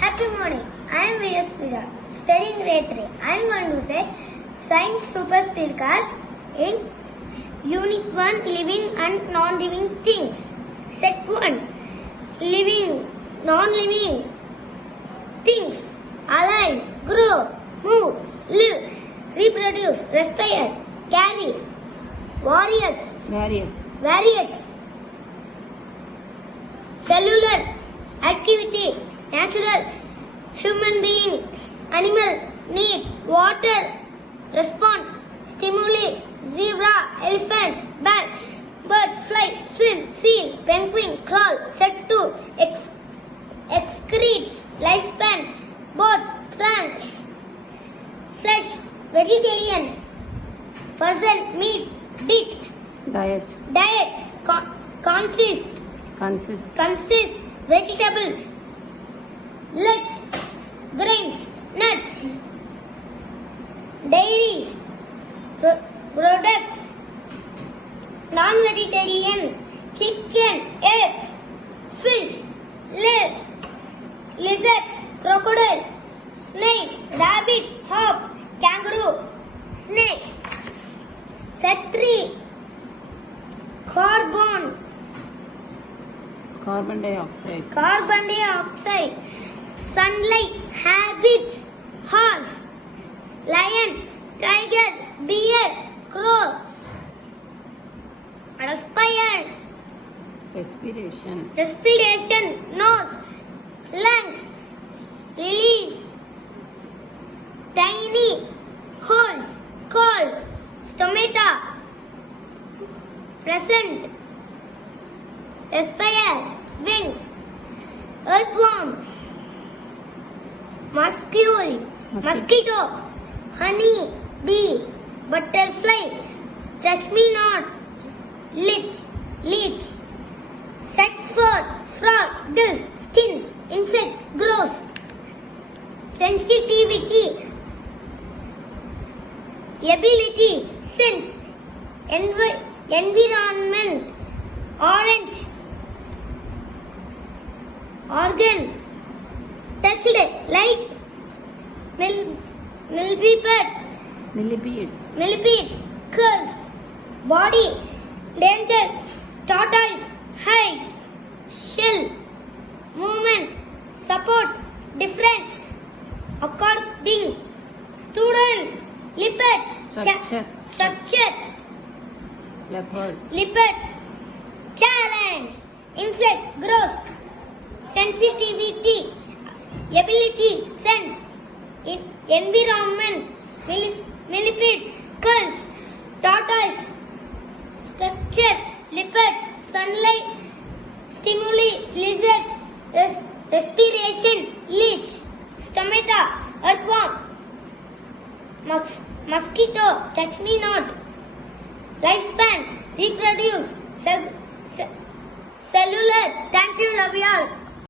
happy morning. I am V.S. Pira, studying grade 3. I am going to say Science Super Speed Car in Unit 1, Living and Non-Living Things. Set 1, Living, Non-Living Things. Alive, grow, move, live, reproduce, respire, carry, various, cellular, activity, natural, human being, animal, need, water, respond, stimuli, zebra, elephant, bat, bird, fly, swim, seal, penguin, crawl. Set 2, excrete, lifespan, both, plant, flesh, vegetarian, person, meat, diet, consist, vegetable, legs, grains, nuts, dairy, products, non-vegetarian, chicken, eggs, fish, lizard, crocodile, snake, rabbit, hog, kangaroo, snake. Set 3, carbon dioxide, sunlight, habits, horse, lion, tiger, bear, crow, respiration, nose, lungs, release, tiny holes, cold, stomata, present, respire, wings, earthworm, mosquito, honey, bee, butterfly, touch me not, leech. Set 4, frog, gill, skin, insect, growth, sensitivity, ability, sense, environment, orange, organ, touched, light, millipede, curls, body, danger, tortoise, hides, shell, movement, support, different, according, student, leopard, structure, leopard, challenge, insect, growth, sensitivity, ability, sense, environment, millipede, curls, tortoise, structure, leopard, sunlight, stimuli, lizard, respiration, leech, stomata, earthworm, mosquito, touch me not, lifespan, reproduce, cellular. Thank you, love you all.